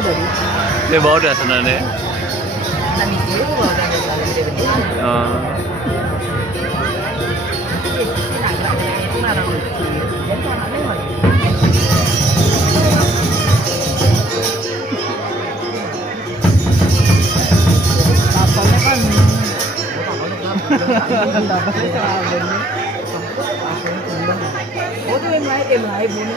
dari. Dia bawa dah sebenarnya. Nah, itu bawa kan gede-gede. Oh. Itu mana kecil. Jadi anaknya mana? Kapalnya kan oh tuh em lái bún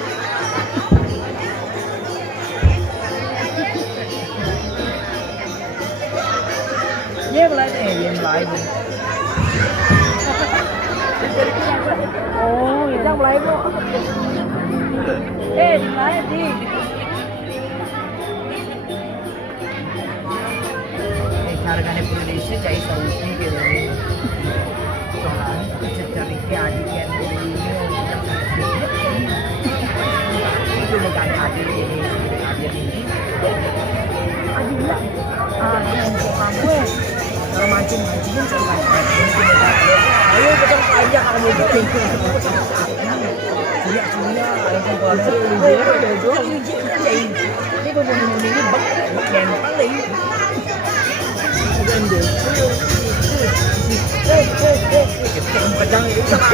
em lái bún oh yang lái bún lái đi harganya Indonesia cai solusi gitu soalnya cari adik yang itu bukan adik ini adik lah yang kamu kalau mancing-mancingin coba ayo kita aja kamu bikin Suya ayam kuala ini bumbu-bumbu ini bak dan paling pedang itu cara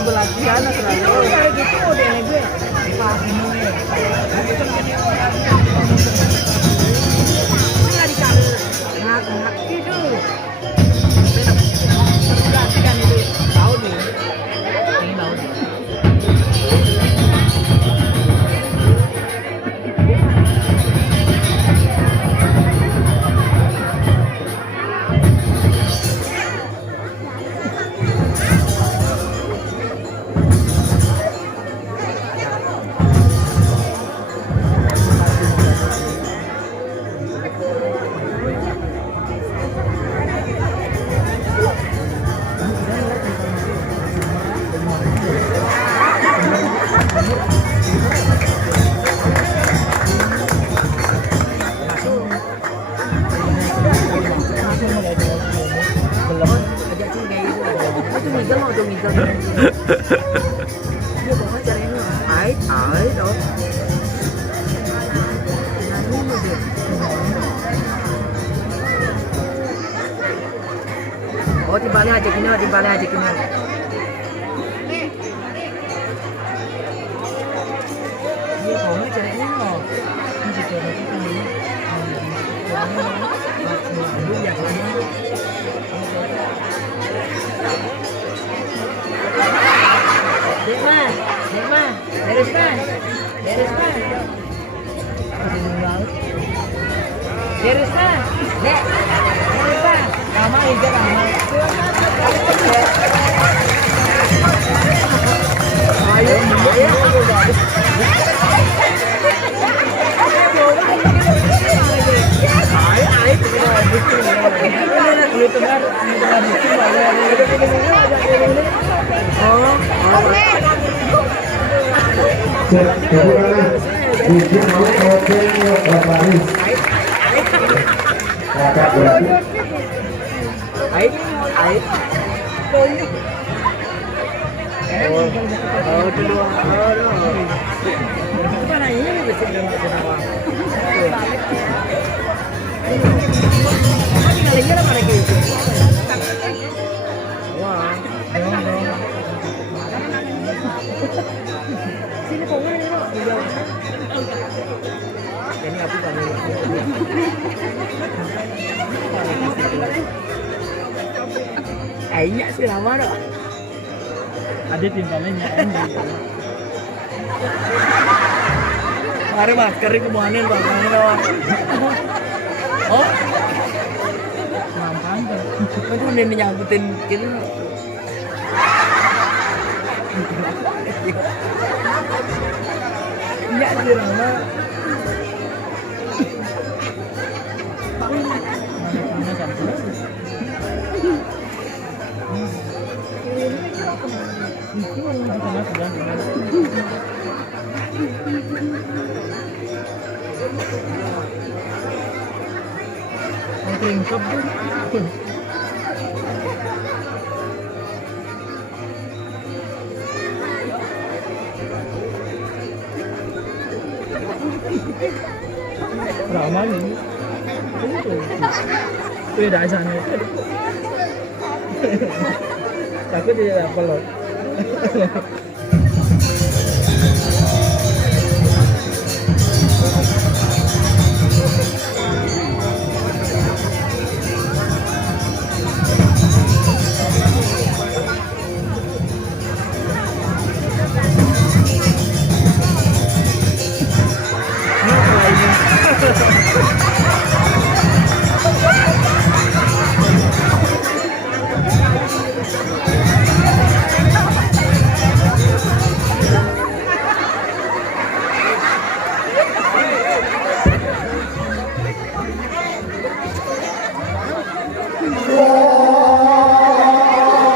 berlatihan selalu gitu udah gue oh timbangnya aja gini iya kamu caranya loh ini juga Dekma, beres man. Dek, kenapa? Lama aja lama. Ayo. Kayaknya sih lama dong. Ada timbangannya. Mari masker itu buanin bang, oh, mampan tuh. Itu udah menyangkutin gitu. Iya sih lama. Lengkap tuh. 老妈咪，对大山的，大哥的不老。